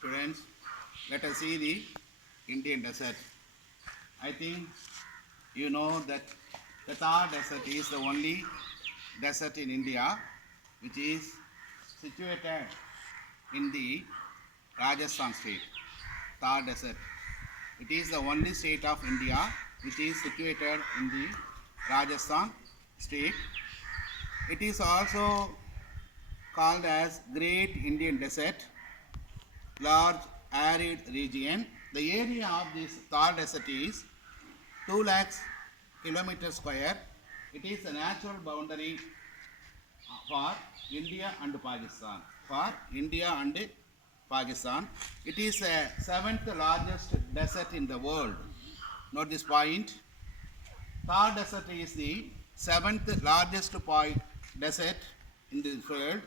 Students, let us see the Indian desert. I think you know that the Thar desert is the only desert in India which is situated in the Rajasthan state. Thar desert. It is the only state of India which is situated in the Rajasthan state. It is also called as Great Indian Desert, large arid region. The area of this Thar desert is 2 lakhs kilometers square. It is a natural boundary for India and Pakistan. For India and Pakistan. It is the 7th largest desert in the world. Note this point. Thar desert is the 7th largest desert in the world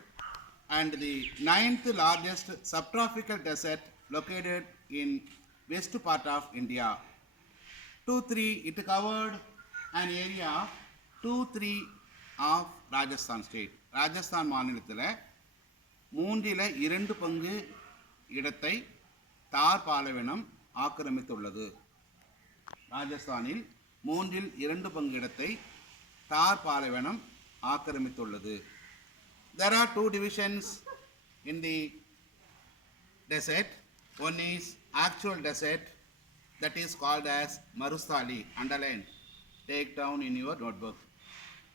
and the 9th largest subtropical desert located in west part of India. 2-3, it covered an area of 2-3 of Rajasthan state. Rajasthan மாநிலத்தில் மூன்றில் 2 பங்கு இடத்தை தார் பாலைவனம் ஆக்கிரமித்துள்ளது. ராஜஸ்தானில் மூன்றில் 2 பங்கு இடத்தை தார் பாலைவனம் ஆக்கிரமித்துள்ளது. There are 2 divisions in the desert. One is actual desert, that is called as Marustali. Underline, take down in your notebook.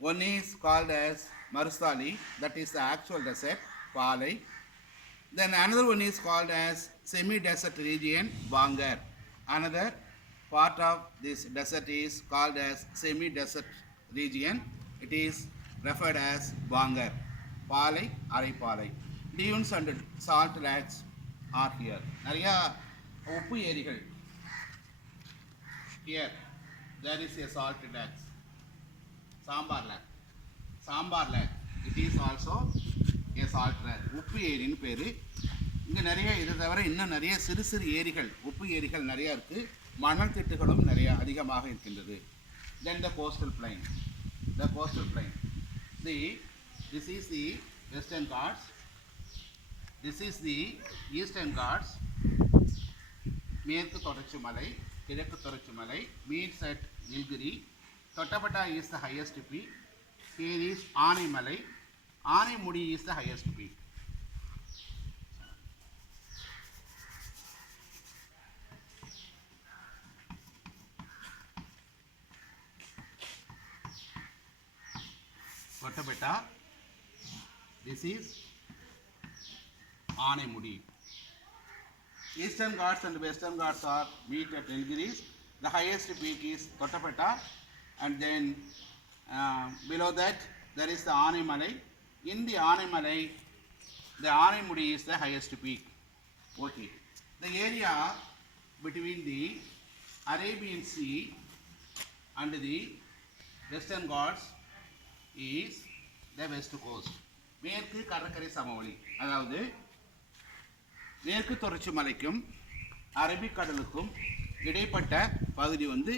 One is called as Marustali, that is the actual desert, Palai. Then another one is called as semi-desert region, Bangar. Another part of this desert is called as semi-desert region. It is referred as Bangar. Palai, Arai Palai. Dunes and salt lakes are here. நிறைய உப்பு ஏரிகள். Here, there is a salt lake. Sambar lake. Sambar lake. It is also a salt lake. உப்பு ஏரின்னு பேர். இங்கே நிறைய இதை தவிர இன்னும் நிறைய சிறு சிறு ஏரிகள், உப்பு ஏரிகள் நிறையா இருக்குது. மணல் திட்டுகளும் நிறைய அதிகமாக இருக்கின்றது. Then the coastal plain. The coastal plain. This is the Western Ghats. This is the Eastern Ghats. மேற்கு தொடர்ச்சி மலை, கிழக்கு தொடர்ச்சி மலை, meets at Nilgiri. Tottapetta is the highest peak. Here is Aanaimalai. Aanaimuди is the highest peak. Tottapetta. This is Aanaimuди. Eastern Ghats and Western Ghats are meet at Nilgiris. The highest peak is Tottapetta, and then below that there is the Aanaimalai. In the Aanaimalai, the Aanaimuди is the highest peak. Okay. The area between the Arabian Sea and the Western Ghats is the west coast. மேற்கு கடற்கரை சமவெளி, அதாவது மேற்கு தொடர்ச்சி மலைக்கும் அரபிக்கடலுக்கும் இடைப்பட்ட பகுதி வந்து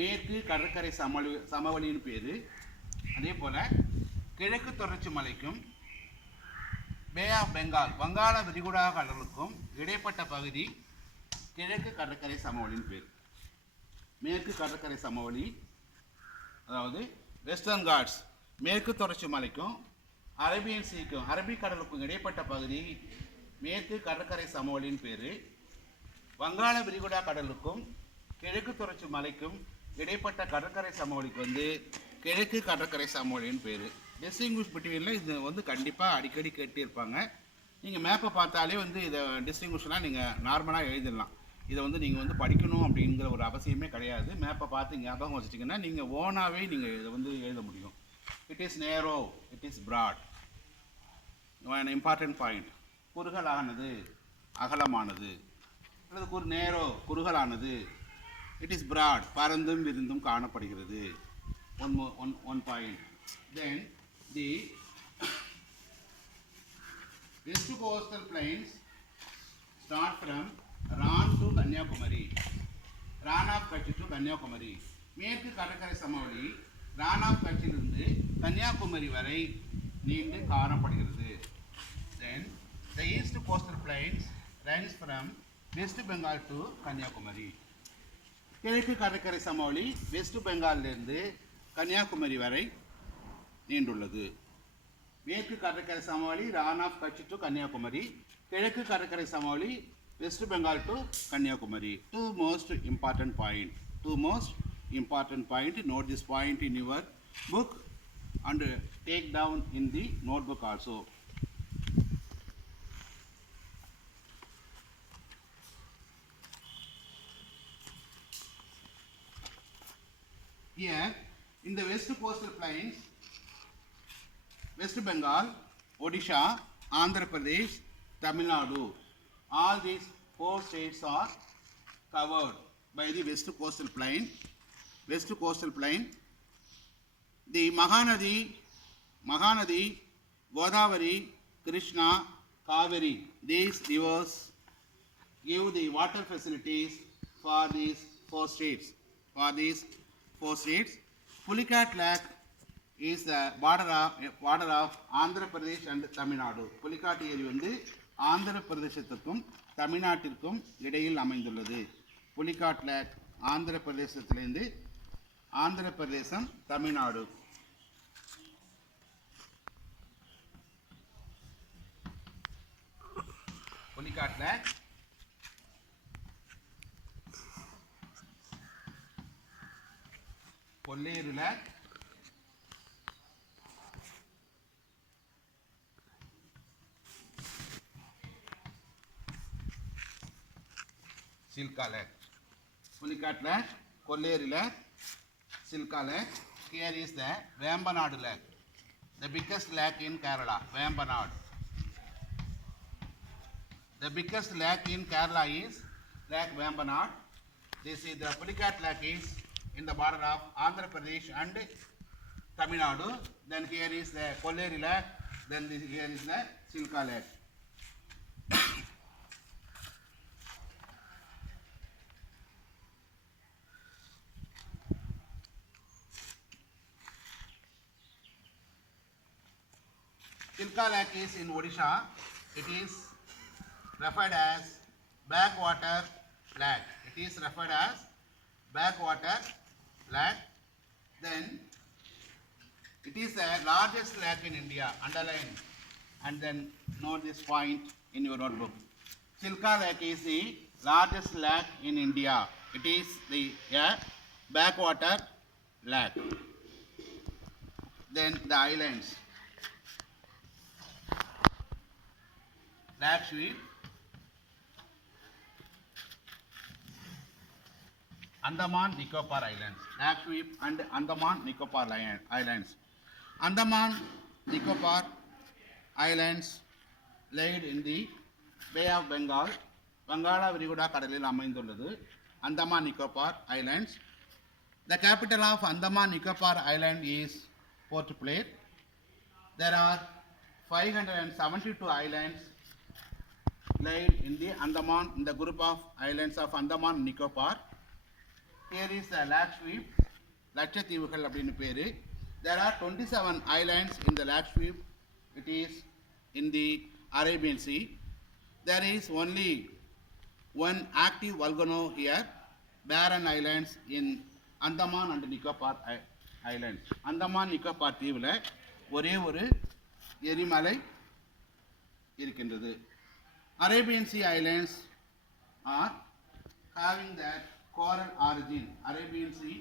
மேற்கு கடற்கரை சமவெளின்னு பேர். அதே போல் கிழக்கு தொடர்ச்சி மலைக்கும் பே ஆஃப் பெங்கால், வங்காள விரிகுடா கடலுக்கும் இடைப்பட்ட பகுதி கிழக்கு கடற்கரை சமவெளின்னு பேர். மேற்கு கடற்கரை சமவெளி, அதாவது வெஸ்டர்ன் காட்ஸ், மேற்கு தொடர்ச்சி மலைக்கும் அரேபியன் சீக்கும் அரபிக்கடலுக்கும் இடைப்பட்ட பகுதி மேற்கு கடற்கரை சமவெளின்னு பேர். வங்காள விரிகுடா கடலுக்கும் கிழக்கு தொடர்ச்சி மலைக்கும் இடைப்பட்ட கடற்கரை சமவெளிக்கு வந்து கிழக்கு கடற்கரை சமவெளின்னு பேர். டிஸ்டிங்விஷ் பிட்வீனில் இது வந்து கண்டிப்பாக அடிக்கடி கேட்டிருப்பாங்க. நீங்கள் மேப்பை பார்த்தாலே வந்து இதை டிஸ்டிங்விஷ்லாம் நீங்கள் நார்மலாக எழுதிடலாம். இதை வந்து நீங்கள் வந்து படிக்கணும் அப்படிங்கிற ஒரு அவசியமே கிடையாது. மேப்பை பார்த்து ஞாபகம் வச்சுட்டிங்கன்னா நீங்கள் ஓனாகவே நீங்கள் இதை வந்து எழுத முடியும். It is narrow, it is broad. An important point. குறுகலானது, அகலமானது. அல்லது நேரோ, குறுகலானது. It is broad, பரந்தும் விரிந்தும் காணப்படுகிறது. One point. Then the west coastal plains start from Rann to Kanyakumari. Rann of Kutch to Kanyakumari. மேற்கு கடற்கரை சமவெளி ரான் ஆஃப் கட்சியிலிருந்து கன்னியாகுமரி வரை நீண்டு காணப்படுகிறது. Then the east coastal plains runs from West Bengal to Kanyakumari. கிழக்கு கடற்கரை சமவெளி வெஸ்ட் பெங்காலிலிருந்து கன்னியாகுமரி வரை நீண்டுள்ளது. மேற்கு கடற்கரை சமவெளி ரான் ஆஃப் கட்ச் டு கன்னியாகுமரி. கிழக்கு கடற்கரை சமவெளி West Bengal to Kanyakumari. Two most important point. Note this point in your book and take down in the notebook also. Here in the west coastal plains, West Bengal, Odisha, Andhra Pradesh, Tamil Nadu, all these 4 states are covered by the west coastal plain. The Mahanadi, Godavari, Krishna, Kaveri, these rivers give the water facilities for these 4 states. Pulicat Lake is the border of Andhra Pradesh and Tamil Nadu. Pulicat ஏரி வந்து ஆந்திர பிரதேசத்துக்கும் தமிழ்நாட்டிற்கும் இடையில் அமைந்துள்ளது. புலிகாட் லேக் ஆந்திர பிரதேசத்திலிருந்து ஆந்திர பிரதேசம் தமிழ்நாடு. புலிகாட் லேக் கொல்லேரு lakh Silka Lake. Pulicat Lake, Kolleri Lake, Silka Lake. Here is the Vembanad Lake, the biggest lake in Kerala, Vembanad. The biggest lake in Kerala is Lake Vembanad. This is the Pulicat Lake is in the border of Andhra Pradesh and Tamil Nadu. Then here is the Kolleri Lake. Then here is the Silka Lake. Silka Lake is in Odisha. It is referred as backwater lake. Then it is the largest lake in India. Underline and then note this point in your notebook. Silka Lake is the largest lake in India. It is the backwater lake. Then the islands. Lakshadweep, Andaman Nicobar Islands. Lakshadweep and Andaman Nicobar Islands. Andaman Nicobar Islands laid in the Bay of Bengal. Bangala Viriguda கடலில் அமைந்துள்ளது. Andaman Nicobar Islands. The capital of Andaman Nicobar Island is Port Blair. There are 572 islands laid in the Andaman, in the group of islands of Andaman Nicobar. Here is the Lakshadweep, Lakshadweepukal அப்படினு பேரு. There are 27 islands in the Lakshadweep. It is in the Arabian Sea. There is only one active volcano here, barren islands in Andaman and Nicobar Islands. Andaman Nicobar தீவுல ஒரே ஒரு எரிமலை இருக்கின்றது. Arabian Sea Islands are having that coral origin. Arabian Sea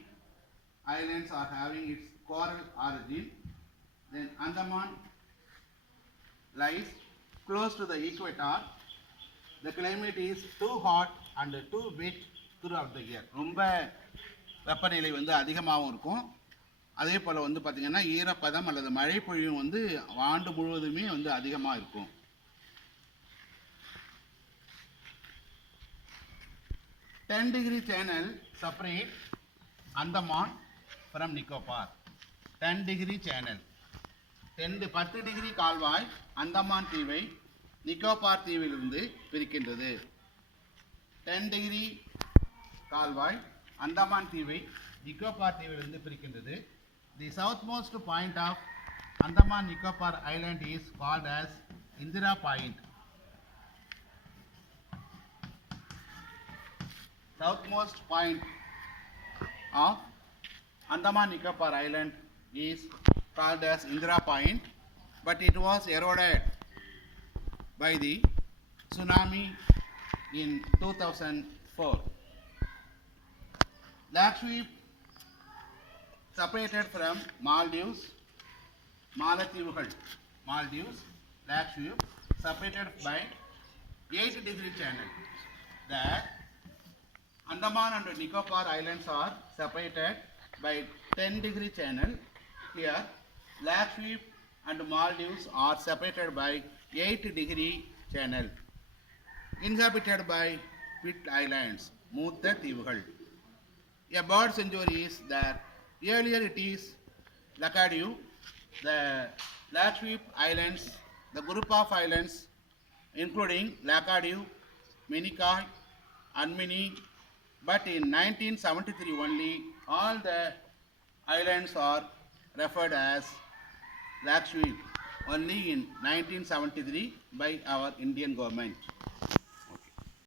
Islands are having its coral origin. Then Andaman lies close to the equator. The climate is too hot and too wet throughout the year. ரொம்ப வெப்பநிலை வந்து அதிகமாகவும் இருக்கும். அதே போல் வந்து பார்த்திங்கன்னா ஈரப்பதம் அல்லது மழை பொழிவும் வந்து ஆண்டு முழுவதுமே வந்து அதிகமாக இருக்கும். "10-degree channel separate Andaman from Nicobar." 10-degree channel. 10 டிகிரி கால்வாய் அந்தமான் தீவை நிக்கோபார் தீவிலிருந்து பிரிக்கின்றது. 10-degree கால்வாய் அந்தமான் தீவை நிக்கோபார் தீவிலிருந்து பிரிக்கின்றது. The southmost point of Andaman Nicobar Island is called as Indira Point. southmost point of Andaman Nicobar Island is called as Indira Point, but it was eroded by the tsunami in 2004. Lakshadweep separated from Maldives, Maldives, Lakshadweep separated by 8-degree channel. The Andaman and Nicobar Islands are separated by 10-degree channel. Here, Lakshadweep and Maldives are separated by 8-degree channel. Inhabited by Pitt Islands, Mutha Tívukal. A bird sanctuary is there. Earlier it is Lakadiv, the Lakshadweep Islands, the group of islands including Lakadiv, Minicoy, Anmini, but in 1973 only all the islands are referred as Lakshadweep only in 1973 by our Indian government.